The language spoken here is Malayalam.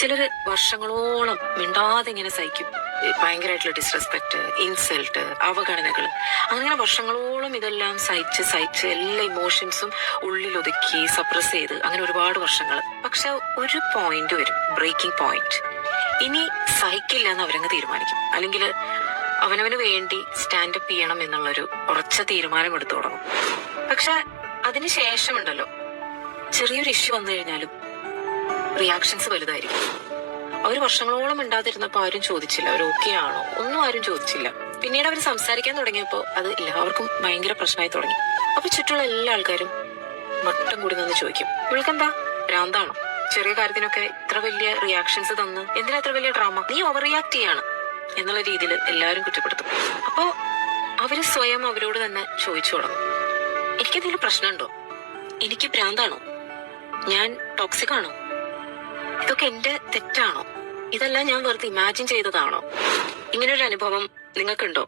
ചിലര് വർഷങ്ങളോളം മിണ്ടാതെ ഇങ്ങനെ സഹിക്കും. ഭയങ്കരമായിട്ടുള്ള ഡിസ്റെസ്പെക്ട്, ഇൻസൾട്ട്, അവഗണനകൾ, അങ്ങനെ വർഷങ്ങളോളം ഇതെല്ലാം സഹിച്ച് സഹിച്ച് എല്ലാ ഇമോഷൻസും ഉള്ളിലൊതുക്കി സപ്രസ് ചെയ്ത് അങ്ങനെ ഒരുപാട് വർഷങ്ങൾ. പക്ഷെ ഒരു പോയിന്റ് വരും, ബ്രേക്കിംഗ് പോയിന്റ്. ഇനി സഹിക്കില്ല എന്ന് അവരങ്ങ് തീരുമാനിക്കും. അല്ലെങ്കിൽ അവനവന് വേണ്ടി സ്റ്റാൻഡപ്പ് ചെയ്യണം എന്നുള്ളൊരു ഉറച്ച തീരുമാനം എടുത്തു തുടങ്ങും. പക്ഷെ അതിനുശേഷമുണ്ടല്ലോ, ചെറിയൊരു ഇഷ്യൂ വന്നു കഴിഞ്ഞാലും റിയാക്ഷൻസ് വലുതായിരിക്കും. അവർ വർഷങ്ങളോളം മിണ്ടാതിരുന്നപ്പോ ആരും ചോദിച്ചില്ല അവർ ഓക്കെ ആണോ, ഒന്നും ആരും ചോദിച്ചില്ല. പിന്നീട് അവർ സംസാരിക്കാൻ തുടങ്ങിയപ്പോ അത് എല്ലാവർക്കും ഭയങ്കര പ്രശ്നമായി തുടങ്ങി. അപ്പൊ ചുറ്റുള്ള എല്ലാ ആൾക്കാരും മട്ടം കൂടി നിന്ന് ചോദിക്കും, ഇവൾക്കെന്താ ഭ്രാന്താണോ, ചെറിയ കാര്യത്തിനൊക്കെ ഇത്ര വലിയ റിയാക്ഷൻസ് തന്ന് എന്തിനാ ഇത്ര വലിയ ഡ്രാമ, നീ ഓവർ റിയാക്ട് ചെയ്യാണ് എന്നുള്ള രീതിയിൽ എല്ലാവരും കുറ്റപ്പെടുത്തും. അപ്പോ അവര് സ്വയം അവരോട് തന്നെ ചോദിച്ചു തുടങ്ങും, എനിക്കെന്തെങ്കിലും പ്രശ്നമുണ്ടോ, എനിക്ക് ഭ്രാന്താണോ, ഞാൻ ടോക്സിക് ആണോ, ഇതൊക്കെ എന്റെ തെറ്റാണോ, ഇതെല്ലാം ഞാൻ വെറുതെ ഇമാജിൻ ചെയ്തതാണോ? ഇങ്ങനൊരു അനുഭവം നിങ്ങൾക്കുണ്ടോ?